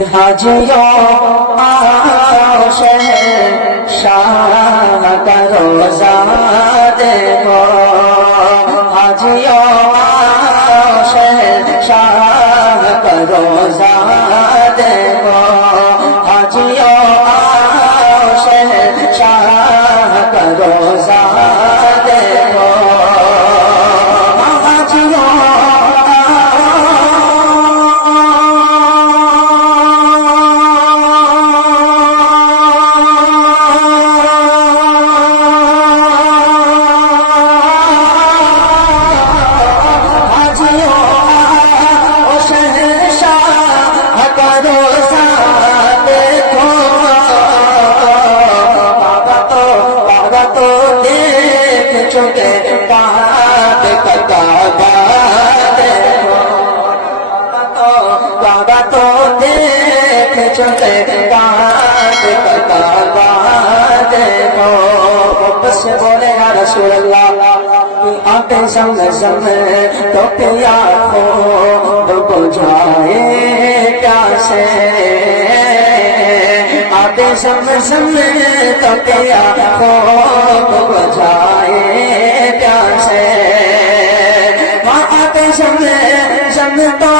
حاجیوں آؤ شہنشاہ کا روزہ دیکھو، حاجیوں آؤ شہنشاہ کا روزہ دیکھو، حاجیوں آؤ شہنشاہ کا روزہ دیکھو، بس بولے یا رسول اللہ آتے زمزم تو پیا خوب بجھائے پیاسے، آتے زمزم تو پیا خوب بجھائے پیاسے، وہاں آتے زمزم تو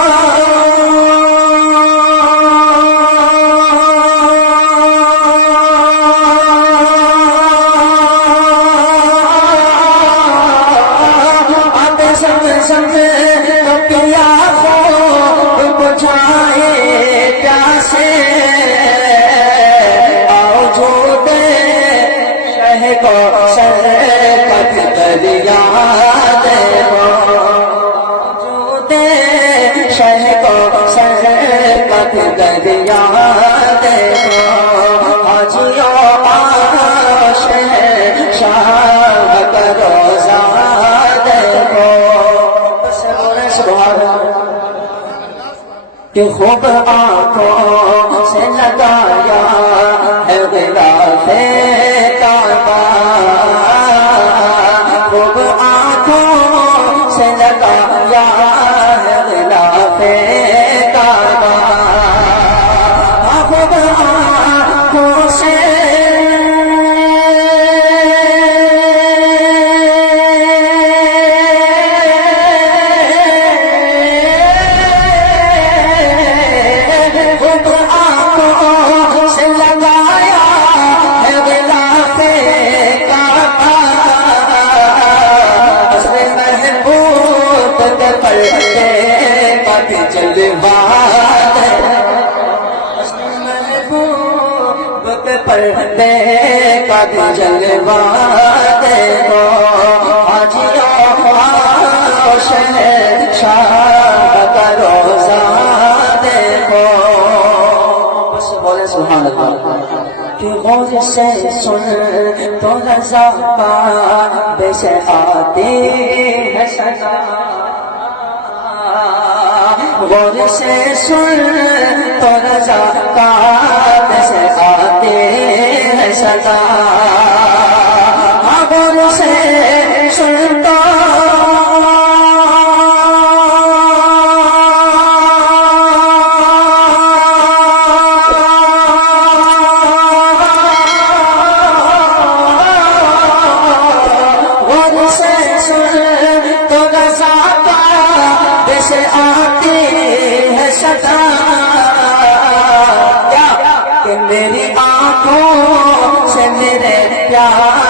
کہ خوب آنکھوں سے لگایا ہے غلاف کعبہ، خوب آنکھوں سے لگایا ہے غلاف کعبہ، خوب آنکھوں سے پردے کا جلوہ دیکھو، حاجیوں آؤ شہنشاہ کا روزہ دیکھو، بس بولے سبحان اللہ کہ غور سے سن تو رضا باب سے آتی ہے صدا، غور سے سن تو رضا باب سے آتی ہے صدا، غور سے سن تو میری آنکھوں سے میرے پیار